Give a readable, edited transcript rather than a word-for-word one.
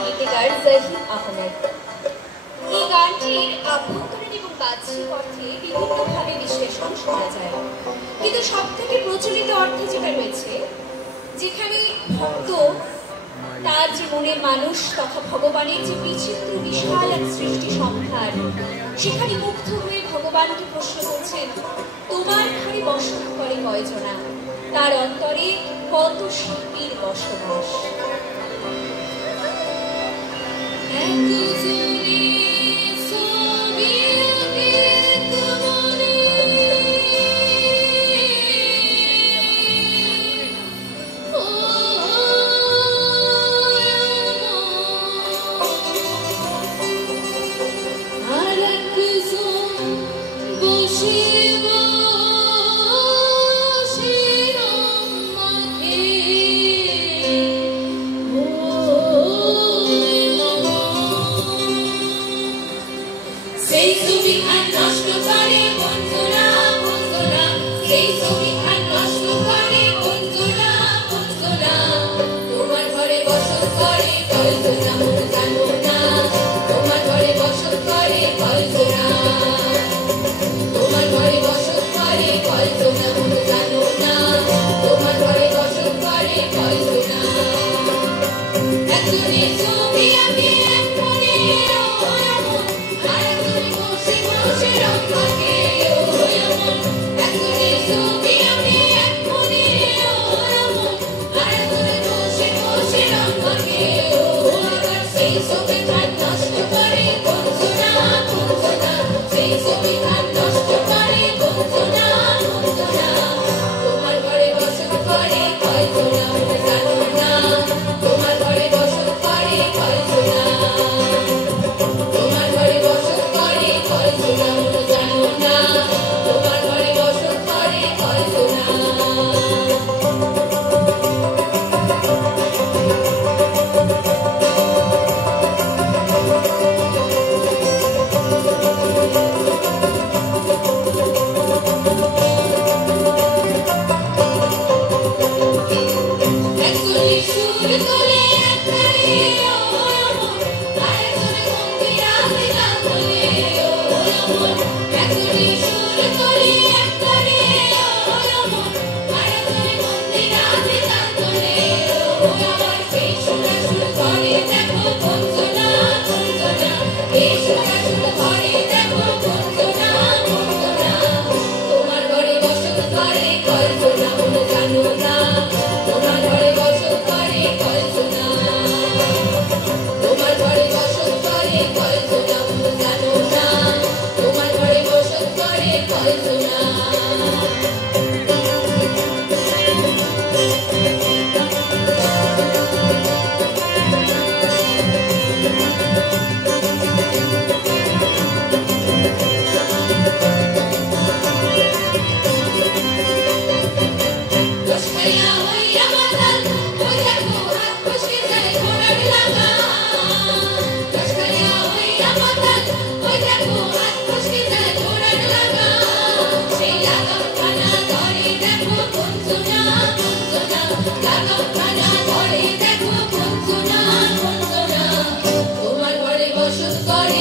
গীতিকার জাহিদ আহমেদ। এই গানটির আভ্যন্তরীণ এবং বাহ্যিক অর্থে বিভিন্নভাবে বিশ্লেষণ শোনা যায়, কিন্তু সব থেকে প্রচলিত অর্থে যেটা রয়েছে, যেখানে ভক্ত তার যে মনের মানুষ তথা ভগবানের যে বিচিত্র বিশাল এক সৃষ্টি সংখ্যার, সেখানে মুগ্ধ হয়ে ভগবানকে প্রশ্ন করছেন, তোমার ঘরে বসত করে কয়জনা, তার অন্তরে কত শিল্পীর বসবাস। Koi